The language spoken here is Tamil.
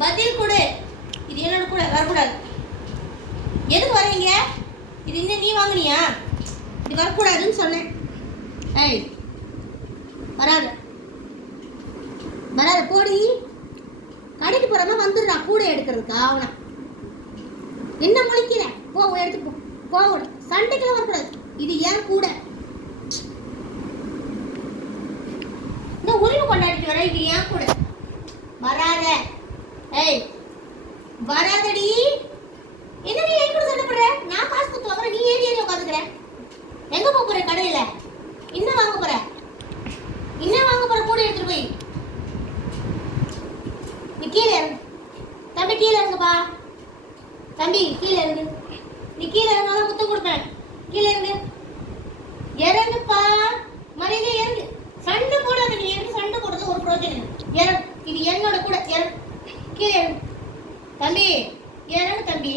பதில் கொடு. இது என்னோட கூட வரக்கூடாது. எதுக்கு வரீங்க? இது இன்னும் நீ வாங்கினியா? இது வரக்கூடாதுன்னு சொன்னேன். ஏய் வராத வராத போடி. கடைக்கு போறமா வந்துடுறான் கூட எடுக்கிறதுக்கு. அவனை என்ன முழிக்கிற? போ எடுத்து போ. சண்டைக்கெல்லாம் வரக்கூடாது. இது ஏன் கூட இந்த உரிமை கொண்டாடிட்டு வர. இது ஏன் கூட வராத. ஏய் வராதடி. என்ன நீ என் கூட சண்டை போடுற? நான் காசு கொடுத்து வாங்குறேன், நீ ஏறி உட்காந்துக்கிற. எங்க போற? கடையில என்ன வாங்க போற? என்ன வாங்க போற? கூட எடுத்துட்டு போய் நீ கீழே இறங்கு. தம்பி கீழே இறங்குப்பா. தம்பி கீழே இறங்கு. நீ கீழே இறங்காதான் முத்தம் கொடுப்பேன். கீழே இறங்கு. இறங்குப்பா. மரியாதை இறங்கு. சண்டை போடாத. நீ எனக்கு சண்டை போடுறது ஒரு பிரயோஜனம். இறங்கு. இது என்னோட கூட. இறங்கு. கீழே இறங்கு. தம்பி இறங்கு. தம்பி